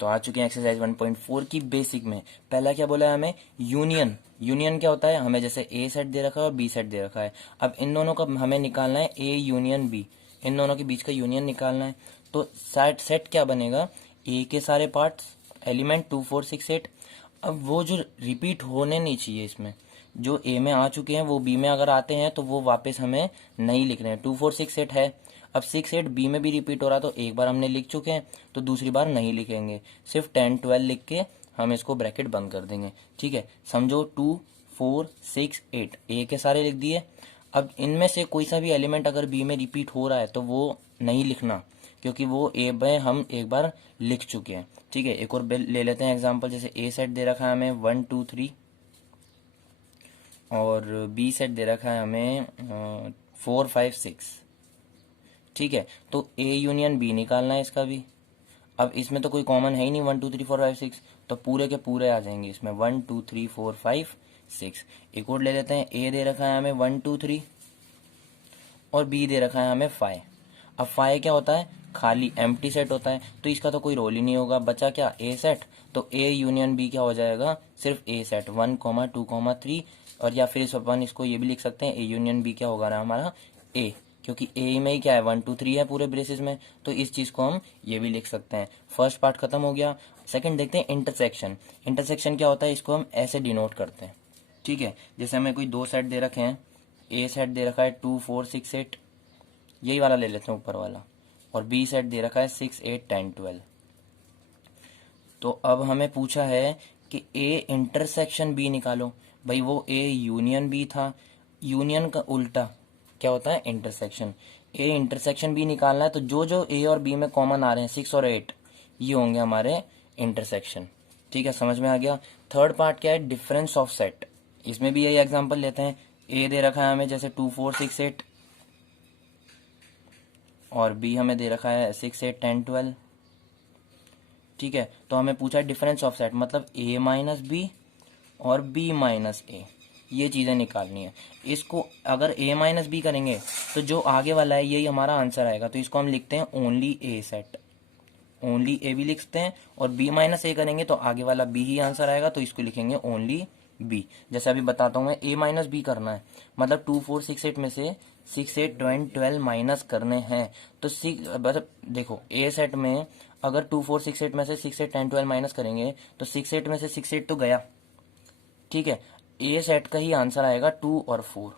तो आ चुके हैं एक्सरसाइज 1.4 की बेसिक में। पहला क्या बोला है हमें, यूनियन। यूनियन क्या होता है, हमें जैसे ए सेट दे रखा है और बी सेट दे रखा है। अब इन दोनों का हमें निकालना है ए यूनियन बी, इन दोनों के बीच का यूनियन निकालना है। तो सेट सेट क्या बनेगा, ए के सारे पार्ट्स एलिमेंट 2 4 6 8। अब वो जो रिपीट होने नहीं चाहिए इसमें, जो ए में आ चुके हैं वो बी में अगर आते हैं तो वो वापस हमें नहीं लिखने हैं। 2 4 6 8 है, अब 6 8 बी में भी रिपीट हो रहा तो एक बार हमने लिख चुके हैं तो दूसरी बार नहीं लिखेंगे, सिर्फ 10 12 लिख के हम इसको ब्रैकेट बंद कर देंगे। ठीक है, समझो 2 4 6 8 ए के सारे लिख दिए। अब इनमें से कोई सा भी एलिमेंट अगर बी में रिपीट हो रहा है तो वो नहीं लिखना, क्योंकि वो ए में हम एक बार लिख चुके हैं। ठीक है, एक और ले लेते हैं एग्जांपल। जैसे ए सेट दे रखा है हमें 1 2 3 और बी सेट दे रखा है हमें 4 5 6। ठीक है, तो ए यूनियन बी निकालना है इसका भी। अब इसमें तो कोई कॉमन है ही नहीं, 1 2 3 4 5 6, तो पूरे के पूरे आ जाएंगे इसमें 1 2 3 4 5 6। एक और ले लेते हैं, ए दे रखा है हमें 1 2 3 और बी दे रखा है हमें 5। अब 5 क्या होता है, खाली एम्प्टी सेट होता है, तो इसका तो कोई रोल ही नहीं होगा। बचा क्या, ए सेट। तो ए यूनियन बी क्या हो जाएगा, सिर्फ ए सेट 1 2 3। और या फिर अपन इसको ये भी लिख सकते हैं, ए यूनियन बी क्या होगा ना हमारा ए, क्योंकि ए में ही क्या है 1 2 3 है पूरे ब्रेसेस में, तो इस चीज को हम ये भी लिख सकते हैं। फर्स्ट पार्ट खत्म हो गया। सेकंड देखते हैं इंटरसेक्शन। इंटरसेक्शन क्या होता है, इसको हम ऐसे डिनोट करते हैं। ठीक है, जैसे हमें कोई दो सेट दे रखे हैं, ए सेट दे रखा है 2 4 6 8, यही वाला ले लेते हैं ऊपर वाला, और बी सेट दे रखा है 6 8 10 12। तो अब हमें पूछा है कि ए इंटरसेक्शन बी निकालो। भाई वो ए यूनियन बी था, यूनियन का उल्टा क्या होता है, इंटरसेक्शन। ए इंटरसेक्शन बी निकालना है, तो जो जो ए और बी में कॉमन आ रहे हैं 6 और 8, ये होंगे हमारे इंटरसेक्शन। ठीक है, समझ में आ गया। थर्ड पार्ट क्या है, डिफरेंस ऑफ सेट। इसमें भी यही एग्जांपल लेते हैं। ए दे रखा है हमें जैसे 2 4 6 8 और बी हमें दे रखा है 6 8 10 12। ठीक है, तो हमें पूछा है डिफरेंस ऑफ सेट, मतलब ए माइनस बी और बी माइनस ए, ये चीजें निकालनी है। इसको अगर ए माइनस बी करेंगे तो जो आगे वाला है यही हमारा आंसर आएगा, तो इसको हम लिखते हैं ओनली ए सेट। ओनली ए भी लिखते हैं, और बी माइनस ए करेंगे तो आगे वाला बी ही आंसर आएगा, तो इसको लिखेंगे ओनली बी। जैसे अभी बताता हूँ मैं, ए माइनस बी करना है, मतलब 2 4 6 8 में से 6 8 12 माइनस करने हैं। तो देखो ए सेट में अगर 2 4 6 8 में से 6 8 10 12 माइनस करेंगे तो 6 8 में से 6 8 तो गया। ठीक है, ए सेट का ही आंसर आएगा 2 और 4।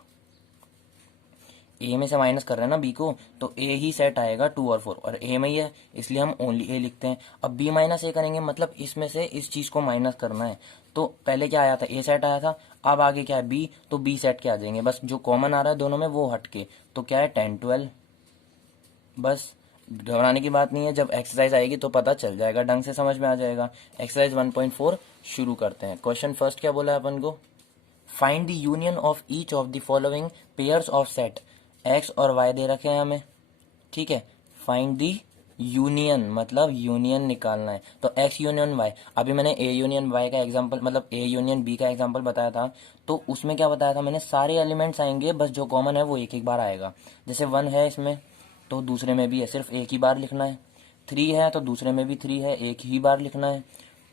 ए में से माइनस कर रहे हैं ना बी को, तो ए ही सेट आएगा 2 और 4, और ए में ही है इसलिए हम ओनली ए लिखते हैं। अब बी माइनस ए करेंगे, मतलब इसमें से इस चीज को माइनस करना है। तो पहले क्या आया था, ए सेट आया था, अब आगे क्या है बी, तो बी सेट के आ जाएंगे। बस जो कॉमन आ रहा है दोनों में वो हट के, तो क्या है 10 12। बस घबराने की बात नहीं है, जब एक्सरसाइज आएगी तो पता चल जाएगा, ढंग से समझ में आ जाएगा। एक्सरसाइज 1.4 शुरू करते हैं। क्वेश्चन फर्स्ट क्या बोला है अपन को, find the union of each of the following pairs of set. X और वाई दे रखे हैं हमें। ठीक है, फाइंड द यूनियन मतलब यूनियन निकालना है, तो एक्स यूनियन वाई। अभी मैंने ए यूनियन वाई का एग्जांपल, मतलब ए यूनियन बी का एग्जांपल बताया था, तो उसमें क्या बताया था मैंने, सारे एलिमेंट्स आएंगे, बस जो कॉमन है वो एक एक बार आएगा। जैसे 1 है इसमें तो दूसरे में भी है, सिर्फ एक ही बार लिखना है। 3 है तो दूसरे में भी 3 है, एक ही बार लिखना है।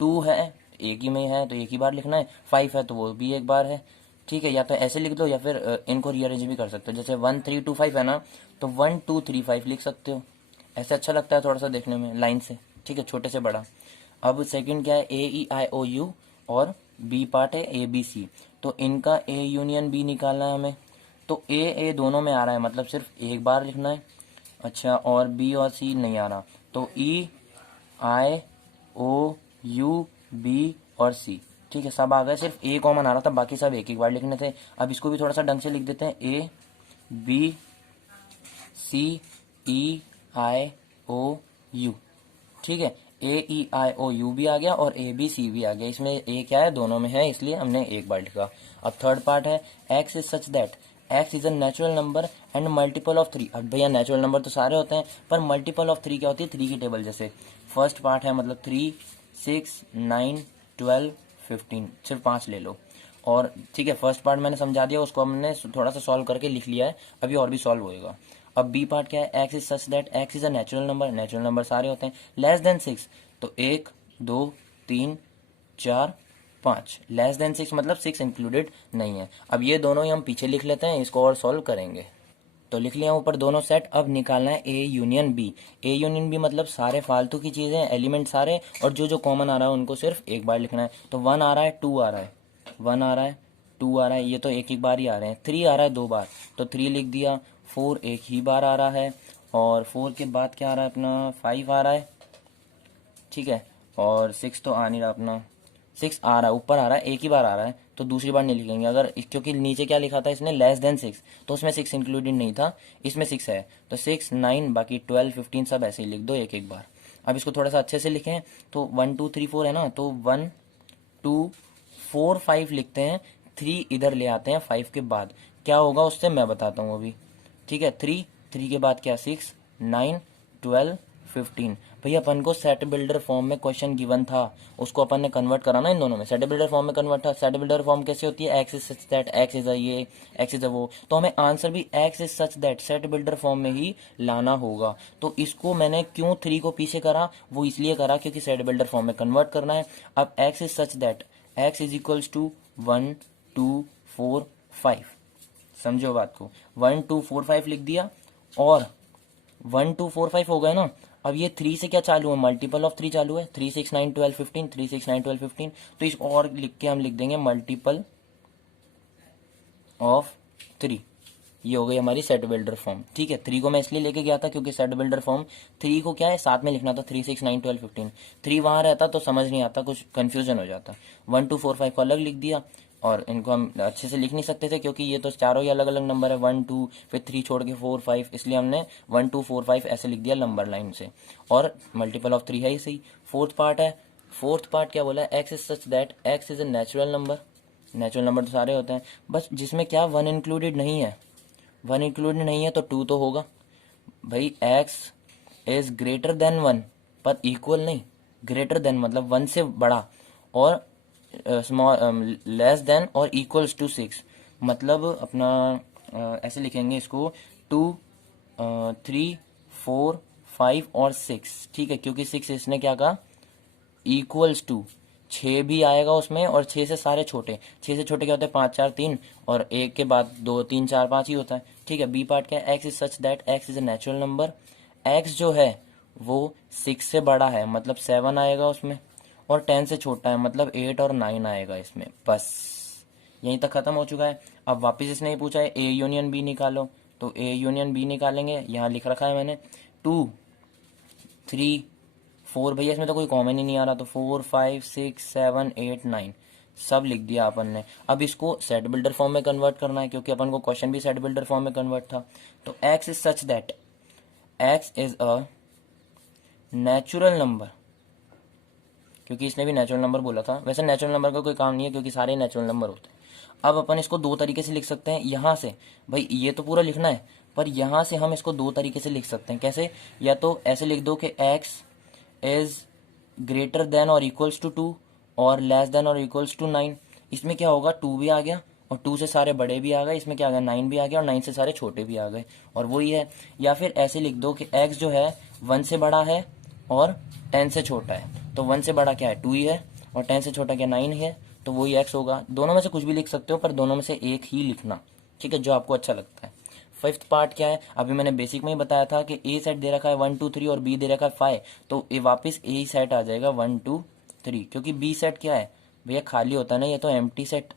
2 है एक ही में है तो एक ही बार लिखना है। 5 है तो वो भी एक बार है। ठीक है, या तो ऐसे लिख दो या फिर इनको रीअरेंज भी कर सकते हो। जैसे 1 3 2 5 है ना, तो 1 2 3 5 लिख सकते हो। ऐसे अच्छा लगता है थोड़ा सा देखने में लाइन से। ठीक है, छोटे से बड़ा। अब सेकंड क्या है, ए ई आई ओ यू और बी पार्ट है ए बी सी, तो इनका ए यूनियन बी निकालना है हमें। तो ए दोनों में आ रहा है, मतलब सिर्फ एक बार लिखना है। अच्छा, और बी और सी नहीं आ रहा, तो ई आई ओ यू बी और सी। ठीक है, सब आ गए, सिर्फ ए कॉमन आ रहा था, बाकी सब एक एक बार लिखने थे। अब इसको भी थोड़ा सा ढंग से लिख देते हैं, ए B C E I O you. ठीक है, ए ई आई ओ यू भी आ गया और ए बी सी भी आ गया। इसमें ए क्या है, दोनों में है, इसलिए हमने एक बार लिखा। अब थर्ड पार्ट है, x is such that X is a natural number and multiple of 3। अब भैया नेचुरल नंबर तो सारे होते हैं, पर मल्टीपल ऑफ 3 क्या होती है, 3 की टेबल। जैसे फर्स्ट पार्ट है, मतलब 3 6 9 12 15, सिर्फ 5 ले लो। और ठीक है, फर्स्ट पार्ट मैंने समझा दिया, उसको हमने थोड़ा सा सॉल्व करके लिख लिया है, अभी और भी सॉल्व होएगा। अब बी पार्ट क्या है, x is such that X is a natural number, natural number सारे होते हैं, लेस देन 6, तो एक 2 3 4 5, लेस देन 6 मतलब 6 इंक्लूडेड नहीं है। अब ये दोनों ही हम पीछे लिख लेते हैं, इसको और सॉल्व करेंगे। तो लिख लिया ऊपर दोनों सेट। अब निकालना है A union B. A union B मतलब सारे फालतू की चीज़ें, एलिमेंट सारे, और जो जो कॉमन आ रहा है उनको सिर्फ एक बार लिखना है। तो 1 आ रहा है, 2 आ रहा है, 1 आ रहा है, 2 आ रहा है, ये तो एक एक बार ही आ रहे हैं। 3 आ रहा है 2 बार, तो 3 लिख दिया। 4 एक ही बार आ रहा है, और 4 के बाद क्या आ रहा है अपना, 5 आ रहा है, ठीक है। और 6 तो आ नहीं रहा अपना, 6 आ रहा है, ऊपर आ रहा है, एक ही बार आ रहा है, तो दूसरी बार नहीं लिखेंगे। अगर क्योंकि नीचे क्या लिखा था इसने, लेस देन 6, तो उसमें 6 इंक्लूडेड नहीं था, इसमें 6 है, तो 6 9 बाकी 12 15 सब ऐसे ही लिख दो एक एक बार। अब इसको थोड़ा सा अच्छे से लिखें, तो 1 2 3 4 है ना, तो 1 2 4 5 लिखते हैं, 3 इधर ले आते हैं 5 के बाद। क्या होगा उससे मैं बताता हूँ अभी, ठीक है। 3 के बाद क्या, 6 9 12 15। भैया अपन को सेट बिल्डर फॉर्म में क्वेश्चन गिवन था, उसको अपन ने कन्वर्ट करा ना इन दोनों में। सेट बिल्डर फॉर्म में कन्वर्ट था। सेट बिल्डर फॉर्म कैसे होती है, x is such that, X is ये, एक्स इज वो, तो हमें आंसर भी x is such that set builder form में ही लाना होगा। तो इसको मैंने क्यों 3 को पीछे करा, वो इसलिए करा क्योंकि सेट बिल्डर फॉर्म में कन्वर्ट करना है। अब X is such that X is equals to 1 2 4 5, समझो बात को, 1 2 4 5 लिख दिया, और 1 2 4 5 हो गए ना। अब ये 3 से क्या चालू है, मल्टीपल ऑफ 3 चालू है, 3 6 9 12 15, 3 6 9 12 15, तो इसको और लिख के हम लिख देंगे मल्टीपल ऑफ 3। ये हो गई हमारी सेट बिल्डर फॉर्म, ठीक है। 3 को मैं इसलिए लेके गया था क्योंकि सेट बिल्डर फॉर्म 3 को क्या है, साथ में लिखना था, 3 6 9 12 15। 3 वहां रहता तो समझ नहीं आता, कुछ कंफ्यूजन हो जाता। 1 2 4 5 को अलग लिख दिया, और इनको हम अच्छे से लिख नहीं सकते थे क्योंकि ये तो चारों ही अलग अलग नंबर है, 1 2 फिर 3 छोड़ के 4 5, इसलिए हमने 1 2 4 5 ऐसे लिख दिया नंबर लाइन से, और मल्टीपल ऑफ 3 है ही सही। फोर्थ पार्ट है, फोर्थ पार्ट क्या बोला है, x is such that X is a natural number. Natural number तो सारे होते हैं, बस जिसमें क्या 1 इंक्लूडेड नहीं है, 1 इंक्लूडेड नहीं है तो 2 तो होगा भाई। एक्स इज ग्रेटर देन 1 पर इक्वल नहीं, ग्रेटर देन मतलब 1 से बड़ा, और स्मॉल लेस देन और इक्वल्स टू 6, मतलब अपना ऐसे लिखेंगे इसको 2 3 4 5 और 6, ठीक है। क्योंकि 6 इसने क्या कहा, इक्वल्स टू 6 भी आएगा उसमें, और 6 से सारे छोटे, 6 से छोटे क्या होते हैं, 5 4 3, और 1 के बाद 2 3 4 5 ही होता है, ठीक है। बी पार्ट क्या है, x is such that X is a natural number. X जो है वो 6 से बड़ा है मतलब 7 आएगा उसमें, और 10 से छोटा है मतलब 8 और 9 आएगा इसमें। बस यहीं तक खत्म हो चुका है। अब वापस इसने ये पूछा है ए यूनियन बी निकालो, तो ए यूनियन बी निकालेंगे, यहाँ लिख रखा है मैंने 2 3 4, भैया इसमें तो कोई कॉमन ही नहीं आ रहा, तो 4 5 6 7 8 9 सब लिख दिया अपन ने। अब इसको सेट बिल्डर फॉर्म में कन्वर्ट करना है क्योंकि अपन को क्वेश्चन भी सेट बिल्डर फॉर्म में कन्वर्ट था। तो x is such that X is a natural number, क्योंकि इसने भी नेचुरल नंबर बोला था। वैसे नेचुरल नंबर का कोई काम नहीं है क्योंकि सारे नेचुरल नंबर होते हैं। अब अपन इसको दो तरीके से लिख सकते हैं, यहाँ से भाई ये तो पूरा लिखना है, पर यहाँ से हम इसको दो तरीके से लिख सकते हैं। कैसे, या तो ऐसे लिख दो कि एक्स इज ग्रेटर देन और इक्वल्स टू 2 और लेस देन और इक्वल्स टू 9। इसमें क्या होगा, 2 भी आ गया और 2 से सारे बड़े भी आ गए, इसमें क्या आ गया 9 भी आ गया और 9 से सारे छोटे भी आ गए, और वही है। या फिर ऐसे लिख दो कि x जो है 1 से बड़ा है और 10 से छोटा है, तो 1 से बड़ा क्या है 2 ही है, और 10 से छोटा क्या 9 है, तो वही x होगा। दोनों में से कुछ भी लिख सकते हो, पर दोनों में से एक ही लिखना, ठीक है, जो आपको अच्छा लगता है। फिफ्थ पार्ट क्या है, अभी मैंने बेसिक में ही बताया था कि ए सेट दे रखा है 1 2 3 और बी दे रखा है 5, तो ये वापस ए सेट आ जाएगा 1 2 3, क्योंकि बी सेट क्या है भैया, खाली होता है ना, ये तो एम्प्टी सेट,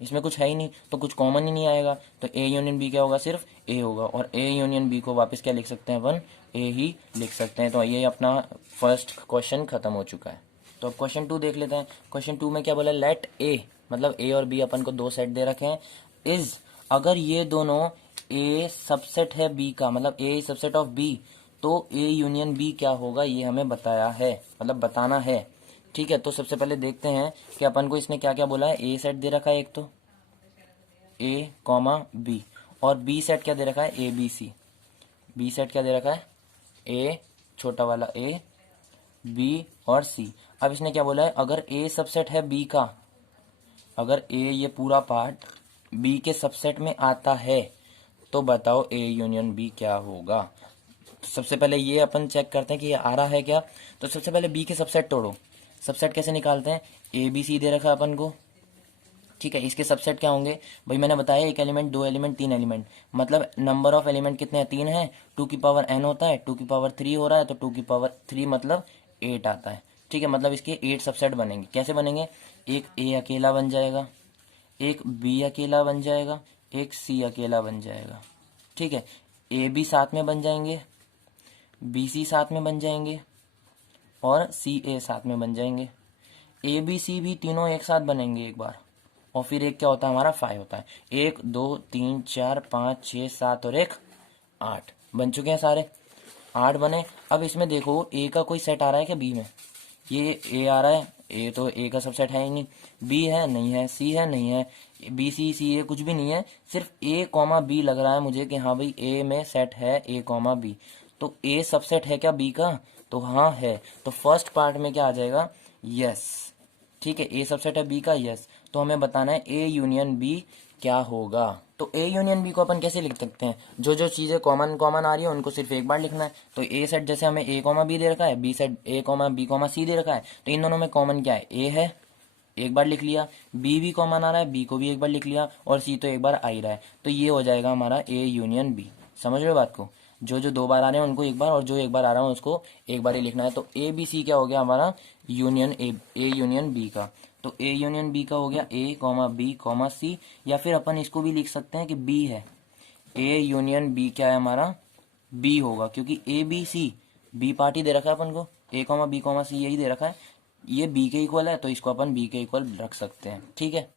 इसमें कुछ है ही नहीं, तो कुछ कॉमन ही नहीं आएगा, तो ए यूनियन बी क्या होगा, सिर्फ ए होगा, और ए यूनियन बी को वापस क्या लिख सकते हैं, 1 ए ही लिख सकते हैं। तो ये अपना फर्स्ट क्वेश्चन खत्म हो चुका है। तो अब क्वेश्चन 2 देख लेते हैं। क्वेश्चन 2 में क्या बोला, लेट ए, मतलब ए और बी अपन को दो सेट दे रखे हैं, इज, अगर ये दोनों ए सबसेट है बी का, मतलब ए सबसेट ऑफ बी, तो ए यूनियन बी क्या होगा, ये हमें बताया है, मतलब बताना है, ठीक है। तो सबसे पहले देखते हैं कि अपन को इसने क्या क्या बोला है। ए सेट दे रखा है एक, तो ए कॉमा बी, और बी सेट क्या दे रखा है, A B C. B set क्या दे रखा है, ए छोटा वाला ए, बी और सी। अब इसने क्या बोला है, अगर ए सबसेट है बी का, अगर ए ये पूरा पार्ट बी के सबसेट में आता है, तो बताओ ए यूनियन बी क्या होगा। तो सबसे पहले ये अपन चेक करते हैं कि ये आ रहा है क्या। तो सबसे पहले बी के सबसेट तोड़ो, सबसेट कैसे निकालते हैं, ए बी सी दे रखा है अपन को, ठीक है। इसके सबसेट क्या होंगे भाई, मैंने बताया एक एलिमेंट, दो एलिमेंट, तीन एलिमेंट, मतलब नंबर ऑफ एलिमेंट कितने हैं, तीन है। टू की पावर एन होता है, टू की पावर थ्री हो रहा है, तो टू की पावर थ्री मतलब 8 आता है, ठीक है। मतलब इसके 8 सबसेट बनेंगे। कैसे बनेंगे, एक ए अकेला बन जाएगा, एक बी अकेला बन जाएगा, एक सी अकेला बन जाएगा, ठीक है। ए बी साथ में बन जाएंगे, बी सी साथ में बन जाएंगे, और सी ए साथ में बन जाएंगे। ए बी सी भी तीनों एक साथ बनेंगे एक बार, और फिर एक क्या होता है हमारा, 5 होता है। 1 2 3 4 5 6 7 और एक 8 बन चुके हैं सारे, 8 बने। अब इसमें देखो ए का कोई सेट आ रहा है क्या बी में, ये ए आ रहा है, ए तो ए का सबसेट है ही नहीं, बी है नहीं है, सी है नहीं है, बी सी सी ए कुछ भी नहीं है, सिर्फ ए कॉमा बी लग रहा है मुझे कि हाँ भाई ए में सेट है ए कॉमा बी। तो ए सबसेट है क्या बी का, तो हाँ है। तो फर्स्ट पार्ट में क्या आ जाएगा, यस, ठीक है, ए सबसेट है बी का, यस। तो हमें बताना है ए यूनियन बी क्या होगा। तो ए यूनियन बी को अपन कैसे लिख सकते हैं, जो जो चीज़ें कॉमन कॉमन आ रही है उनको सिर्फ एक बार लिखना है। तो ए सेट जैसे हमें ए कॉमा बी दे रखा है, B set A comma B comma C दे रखा है, तो इन दोनों में कॉमन क्या है, ए है, एक बार लिख लिया, बी भी कॉमन आ रहा है, बी को भी एक बार लिख लिया, और सी तो एक बार आ ही रहा है। तो ये हो जाएगा हमारा ए यूनियन बी। समझ रहे हो बात को, जो जो दो बार आ रहे हैं उनको एक बार, और जो एक बार आ रहा है उसको एक बार ही लिखना है। तो ए बी सी क्या हो गया हमारा, यूनियन ए यूनियन बी का। तो ए यूनियन बी का हो गया ए कॉमा बी कॉमा सी, या फिर अपन इसको भी लिख सकते हैं कि बी है, ए यूनियन बी क्या है हमारा, बी होगा, क्योंकि A B C B party दे रखा है अपन को, A comma B comma C यही दे रखा है, ये बी के इक्वल है, तो इसको अपन बी के इक्वल रख सकते हैं, ठीक है।